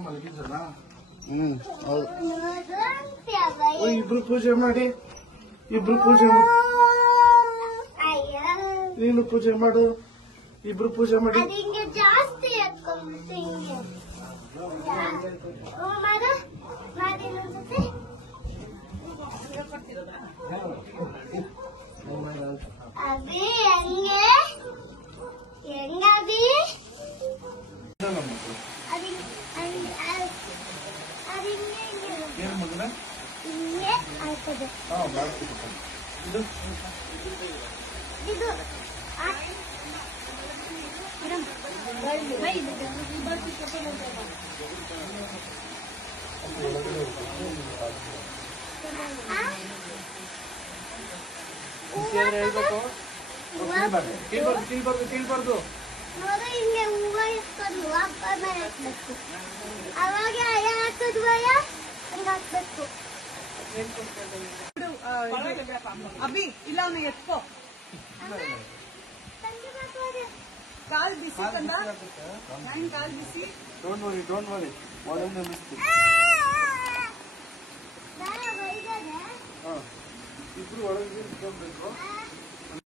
ಮಲಗಿದ್ದಲ್ಲ ಹೌದು ಇಬ್ರು ಪೂಜೆ ಮಾಡಿ ನೀನು ಪೂಜೆ ಮಾಡು ಇಬ್ರು ಪೂಜೆ ಮಾಡಿ ಜಾಸ್ತಿ ಅಭಿ ಹೆಂಗಭಿ ಏನ್ ಮಗನ ಹಿಂಗೆ ಆಗ್ತದೆ ಇದು ಇದು ಕೀಳ್ಬಾರ್ದು ನೋಡು ಹಿಂಗೆ ಹೂವ ಇಟ್ಕೊಂಡು ಅಪ್ಪ ಮೇಲೆ ಹಾಕ್ಬೇಕು ಅವಾಗ ಅಯ್ಯ ಹಾಕಿದ್ವ ಹಂಗೆ ಹಾಕ್ಬೇಕು ಅಭಿ ಇಲ್ಲ ಅವನು ಎತ್ಕೋ ಕಾಲ್ ಬಿಸಿ ಕಂದ ಕಾಲ್ ಬಿಸಿ ಡೋಂಟ್ ವರಿ ಒಳಗೆ